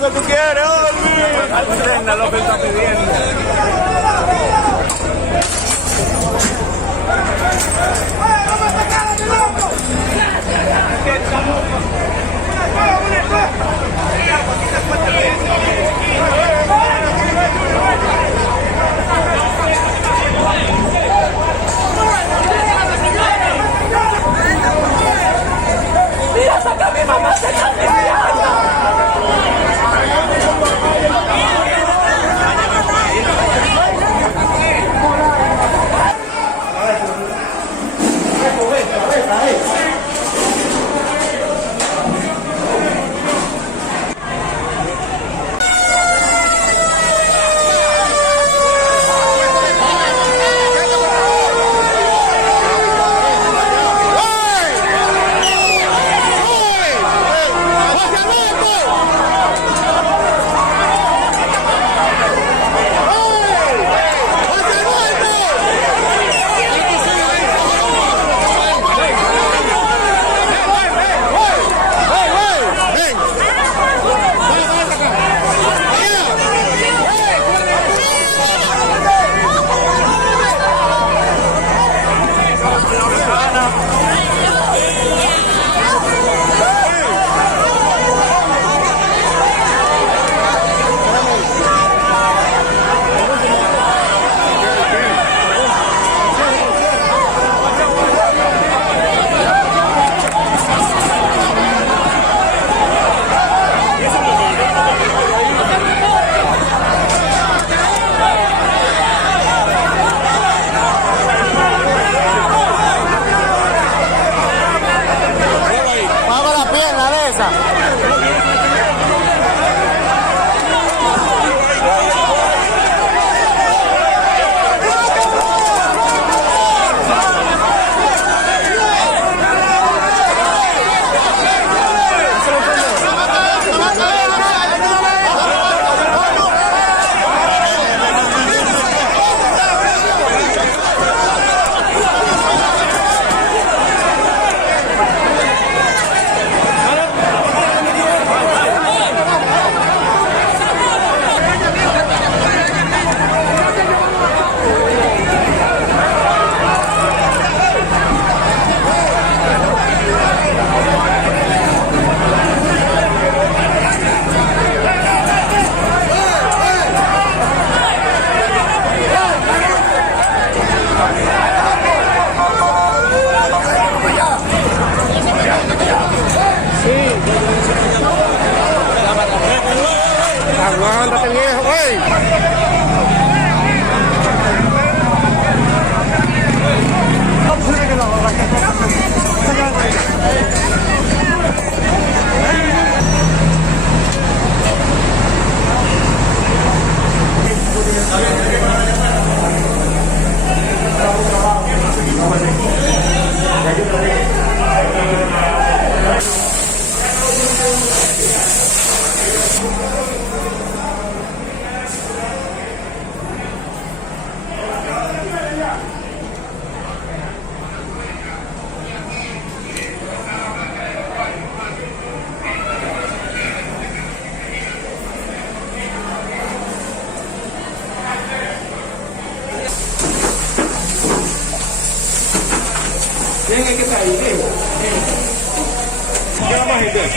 lo que tú quieres, hombre. Lo que está pidiendo. Mira, saca a mi mamá, saca a mi Aguántate, viejo, güey. Venga, ¿qué tal? ¿Qué vamos a hacer?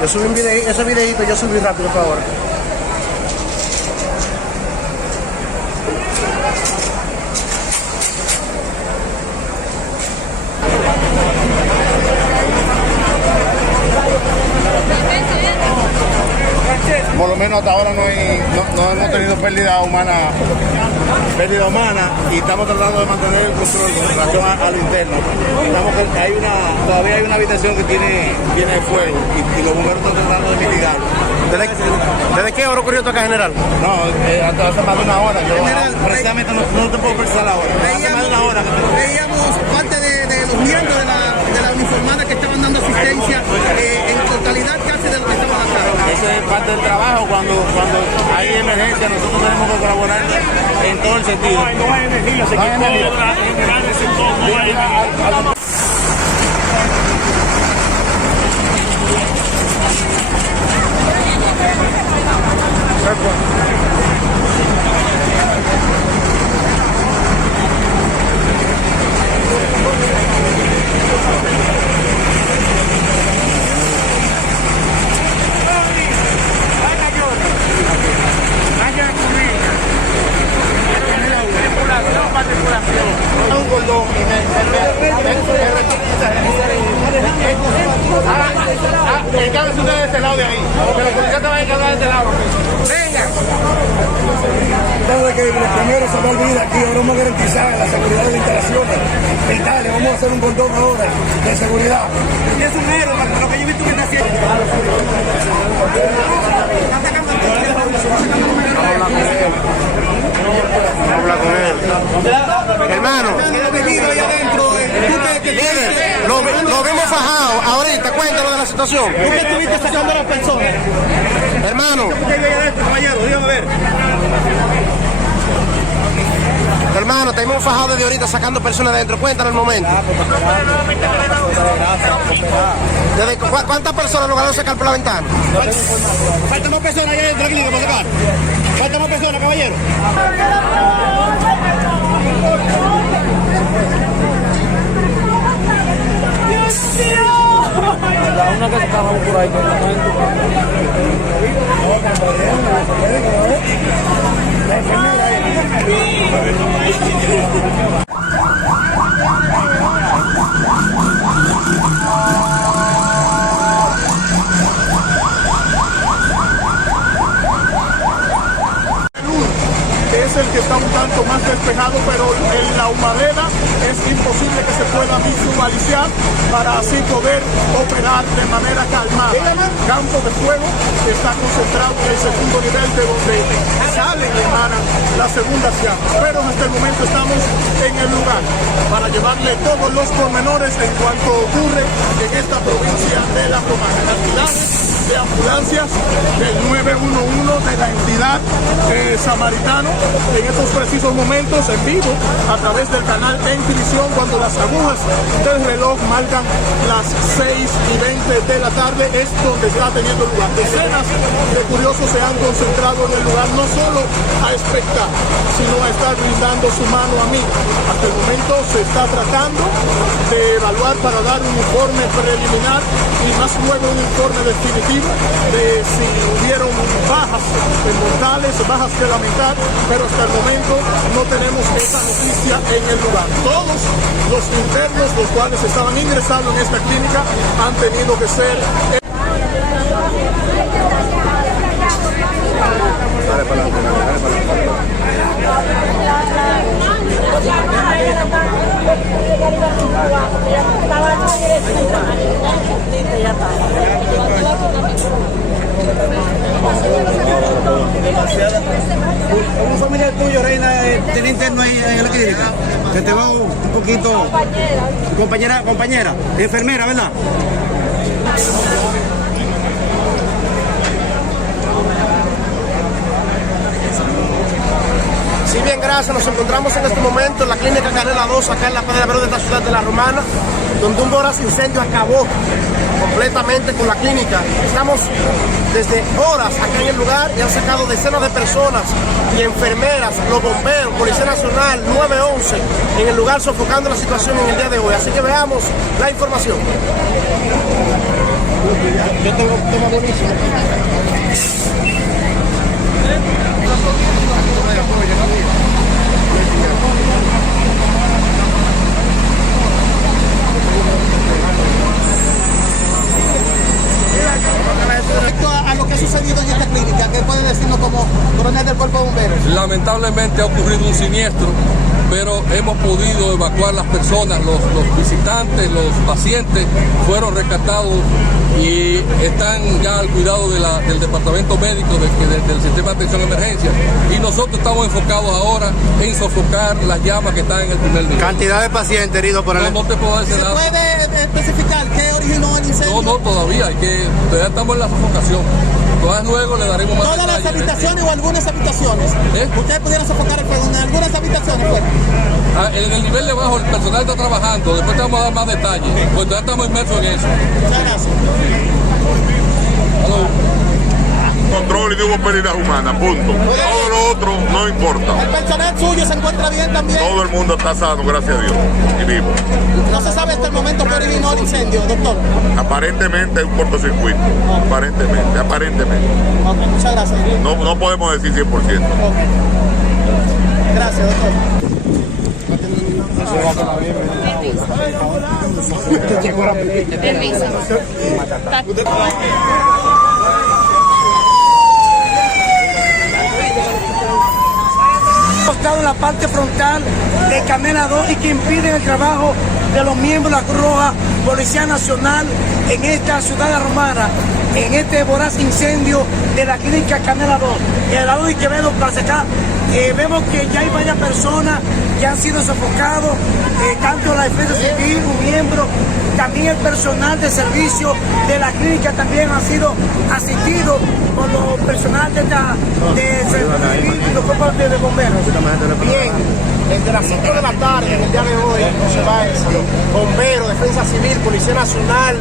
Yo subí un video, ese videito yo subí rápido, por favor. Por lo menos hasta ahora no hemos tenido pérdida humana y estamos tratando de mantener el control con relación al interno. Todavía hay una habitación que tiene fuego y los bomberos están tratando de mitigarlo. ¿Desde qué hora ocurrió esto acá, general? No, hasta hace más de una hora. General, precisamente no te puedo precisar la hora. Hace más de una hora que veíamos parte de los miembros de la uniformada que estaban dando asistencia en totalidad casi de lo que estaban acá. Ese es parte del trabajo. Cuando hay emergencia, nosotros tenemos que colaborar en todo el sentido. No hay energía, se quitó la general del sector, no hay energía. Un cordón y encárguense ustedes de este lado de ahí, porque los policías te van a encargar de este lado. Venga. Sabe que los primeros salvar vida aquí, ahora vamos a garantizar la seguridad de las instalaciones. Vitales, vamos a hacer un cordón ahora de seguridad. Y es un héroe, lo que yo he visto que está haciendo. Habla con él. Hermano, lo vimos fajado. Ahorita, cuéntalo de la situación. ¿Tú qué estuviste sacando a las personas? Hermano, ¿Qué hay adentro, caballero? Dígame a ver. hermano, tenemos fajado desde ahorita sacando personas de adentro. Cuéntalo el momento. ¿Cuántas personas lograron sacar por la ventana? Faltan más personas allá dentro de la clínica para sacar. Faltan más personas, caballero. Una que estaba por ahí. Que es el que está un tanto más despejado, pero en la humareda es imposible que se pueda visualizar para así poder operar de manera calmada. Campo de fuego está concentrado en el segundo nivel de donde salen y emanan las segundas llamas, pero hasta el momento estamos en el lugar para llevarle todos los pormenores en cuanto ocurre en esta provincia de La Romana. Cantidades de ambulancias del 911 de la entidad Samaritano en estos precisos momentos en vivo a través del canal en Televisión cuando las agujas del reloj marcan las 6:20 de la tarde es donde está teniendo lugar. Decenas de curiosos se han concentrado en el lugar no solo a expectar sino a estar brindando su mano amiga. Hasta el momento se está tratando de evaluar para dar un informe preliminar y más luego un informe definitivo de si hubieron bajas mortales, bajas que lamentar, pero hasta el momento no tenemos esa noticia en el lugar. Todos los internos, los cuales estaban ingresados en esta clínica, han tenido que ser Un familiar tuyo, Reina, tiene interno ahí en la clínica. Que te va un poquito. Compañera, enfermera, ¿verdad? Si bien, gracias, nos encontramos en este momento en la clínica Canela 2, acá en la Pedra Verde de esta ciudad de La Romana, donde un voraz incendio acabó completamente con la clínica. Estamos desde horas acá en el lugar y han sacado decenas de personas y enfermeras, los bomberos, Policía Nacional, 911, en el lugar sofocando la situación en el día de hoy. Así que veamos la información. Yo tengo un tema buenísimo. Respecto a lo que ha sucedido en esta clínica, ¿qué puede decirnos como coronel del Cuerpo de Bomberos? Lamentablemente ha ocurrido un siniestro, pero hemos podido evacuar las personas, los visitantes, los pacientes fueron rescatados y están ya al cuidado del departamento médico del sistema de atención a emergencia. Y nosotros estamos enfocados ahora en sofocar las llamas que están en el primer nivel. Cantidad de pacientes heridos por el... No te puedo decir nada. ¿Puede especificar qué originó el incendio? No, todavía estamos en la sofocación. Más luego le daremos más ¿Todas las detalles. habitaciones o algunas habitaciones? ¿Ustedes pudieron sofocar el fuego en algunas habitaciones? Pues? En el nivel de abajo el personal está trabajando, después te vamos a dar más detalles, pues ya estamos inmersos en eso. Muchas gracias. Control y no hubo pérdidas humanas, punto. Todo lo otro no importa. ¿El personal suyo se encuentra bien también? Todo el mundo está sano, gracias a Dios, y vivo. No se sabe hasta el momento qué originó el incendio, doctor. Aparentemente es un cortocircuito. Aparentemente. Ok, muchas gracias. No podemos decir 100%. Ok. Gracias, doctor. Estado en la parte frontal de Canela 2 y que impiden el trabajo de los miembros de la Cruz Roja, Policía Nacional en esta ciudad de La Romana, en este voraz incendio de la clínica Canela 2. Y al lado de Quevedo, Plaza acá, vemos que ya hay varias personas que han sido sofocados, tanto la defensa civil, un miembro, también el personal de servicio de la clínica también ha sido asistido por los personal de servicio civil y los cuerpos de bomberos. Bien, desde las 5 de la tarde, en el día de hoy, José Báez, bomberos, defensa civil, Policía Nacional,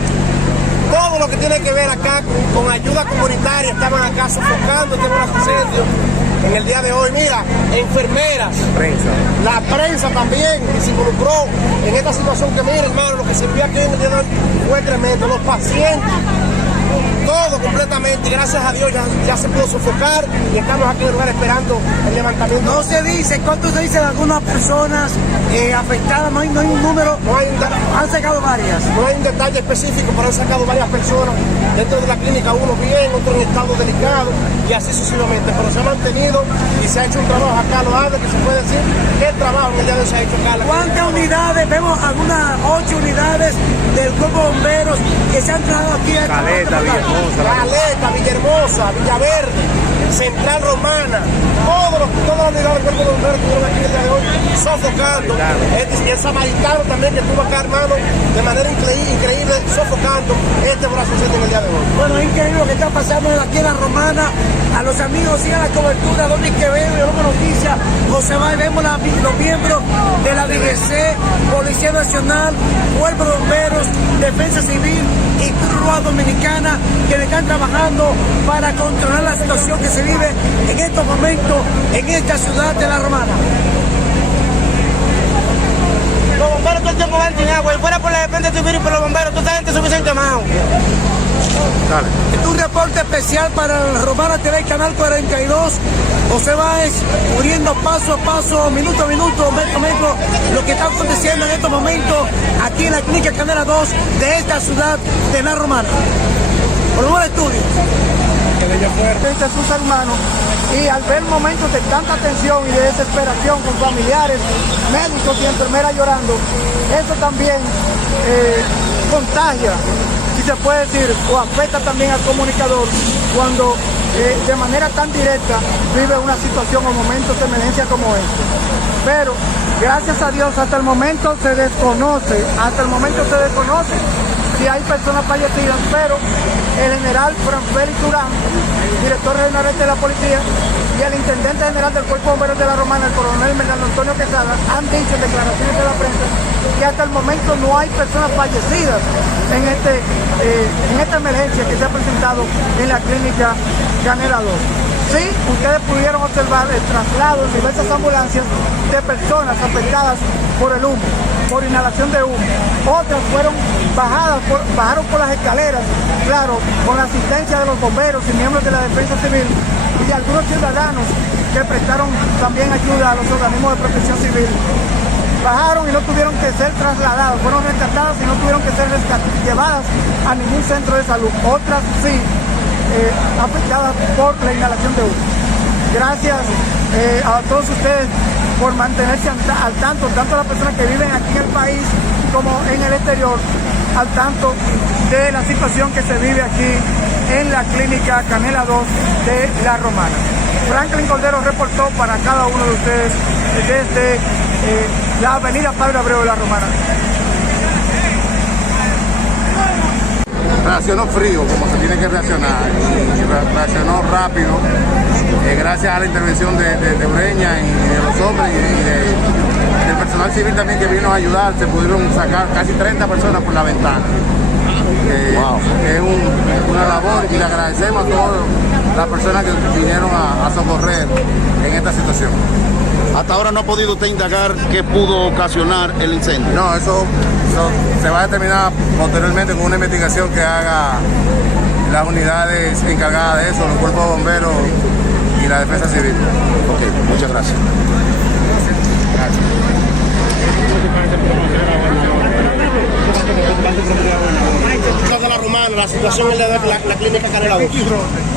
todo lo que tiene que ver acá con ayuda comunitaria, estaban acá sofocando este incendio en el día de hoy. Mira, enfermeras, la prensa también que se involucró en esta situación que mira, hermano, lo que se vio aquí en el día de hoy fue tremendo. Los pacientes, todo completamente, gracias a Dios ya se pudo sofocar y estamos aquí en el lugar esperando el levantamiento. No se dice, ¿cuánto se dice de algunas personas afectadas? No hay un número, han sacado varias. No hay un detalle específico, pero han sacado varias personas dentro de la clínica, uno bien, otro en estado delicado y así sucesivamente, pero se ha mantenido y se ha hecho un trabajo acá loable, que se puede decir que el trabajo en el día de hoy se ha hecho acá. ¿Cuántas unidades? Vemos algunas 8 unidades del cuerpo de bomberos que se han trasladado aquí a Caleta, Villahermosa, Villaverde, Central Romana, todas las unidades del cuerpo de bomberos que estuvieron aquí el día de hoy sofocando. Y el samaritano también que estuvo acá, hermano, de manera increíble, sofocando este brazo en el día de hoy. Bueno, es increíble lo que está pasando aquí en La Romana. A los amigos, sigan la cobertura, Donny Quevedo y Ojo Noticias. José Báez, vemos los miembros de la DGC, Policía Nacional, Cuerpo de Bomberos, Defensa Civil y Cruz Roja Dominicana, que le están trabajando para controlar la situación que se vive en estos momentos en esta ciudad de La Romana. Los bomberos todo el tiempo van sin agua, y fuera por la defensa civil y por los bomberos, toda esta gente se hubiesen quemado. Este es un reporte especial para La Romana TV, Canal 42. José Báez, muriendo paso a paso, minuto a minuto, metro a metro, lo que está aconteciendo en estos momentos aquí en la clínica Canela 2 de esta ciudad de La Romana. Por favor, estudio. Este es un ser humano y al ver momentos de tanta tensión y de desesperación con familiares, médicos y enfermeras llorando, eso también contagia, si se puede decir, o afecta también al comunicador cuando de manera tan directa vive una situación o momentos de emergencia como este. Pero gracias a Dios hasta el momento se desconoce si hay personas fallecidas, pero el general Franfeli Durán, director regional de la policía, y el intendente general del Cuerpo de Bomberos de La Romana, el coronel Bernardo Antonio Quesada, han dicho en declaraciones de la prensa que hasta el momento no hay personas fallecidas en esta emergencia que se ha presentado en la clínica Canela 2. Sí, ustedes pudieron observar el traslado en diversas ambulancias de personas afectadas por el humo, por inhalación de humo. Otras bajaron por las escaleras, claro, con la asistencia de los bomberos y miembros de la defensa civil y de algunos ciudadanos que prestaron también ayuda a los organismos de protección civil. Bajaron y no tuvieron que ser trasladadas, fueron rescatadas y no tuvieron que ser llevadas a ningún centro de salud. Otras sí, afectadas por la inhalación de humo. Gracias a todos ustedes por mantenerse al tanto, tanto las personas que viven aquí en el país como en el exterior, al tanto de la situación que se vive aquí en la clínica Canela 2 de La Romana. Franklin Cordero reportó para cada uno de ustedes desde la avenida Pablo Abreu de La Romana. reaccionó frío, como se tiene que reaccionar, y reaccionó rápido, gracias a la intervención de Ureña y de los hombres y del personal civil también que vino a ayudar. Se pudieron sacar casi 30 personas por la ventana. Es una labor, y le agradecemos a todas las personas que vinieron a socorrer en esta situación. Hasta ahora no ha podido usted indagar qué pudo ocasionar el incendio. No, eso se va a determinar posteriormente con una investigación que haga las unidades encargadas de eso, los cuerpos de bomberos y la defensa civil. Ok, muchas gracias. De la Romana, la situación en la clínica Canela 2.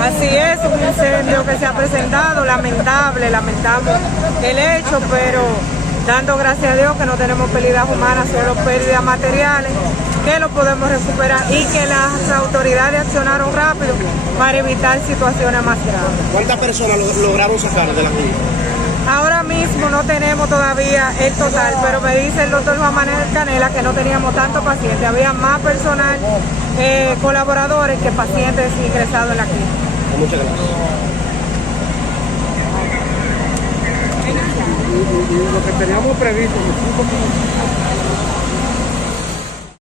Así es, un incendio que se ha presentado, lamentable, lamentamos el hecho, pero dando gracias a Dios que no tenemos pérdidas humanas, solo pérdidas materiales, que lo podemos recuperar y que las autoridades accionaron rápido para evitar situaciones más graves. ¿Cuántas personas lograron sacar de la clínica? Ahora mismo no tenemos todavía el total, pero me dice el doctor Juan Manuel Canela que no teníamos tantos pacientes, había más personal, colaboradores que pacientes ingresados en la clínica. Muchas gracias. Lo que teníamos previsto,